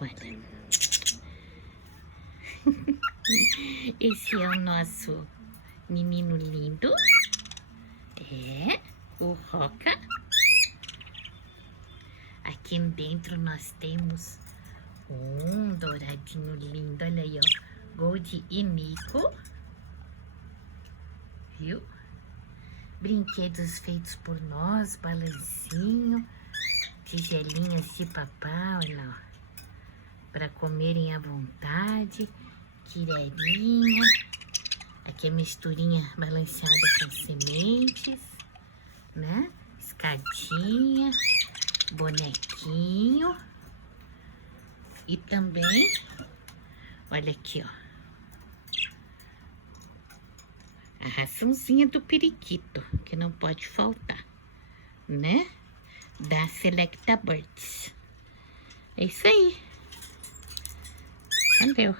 Olha. Esse é o nosso menino lindo. É, o Roca. Aqui dentro nós temos um douradinho lindo. Olha aí, ó. Gold e Nico. Viu? Brinquedos feitos por nós, balancinho, tigelinhas de papá, olha lá, para comerem à vontade, quirelinha, aqui é misturinha balanceada com sementes, né? Escadinha, bonequinho e também, olha aqui, ó. A raçãozinha do periquito, que não pode faltar, né? Da Selecta Birds. É isso aí. Valeu.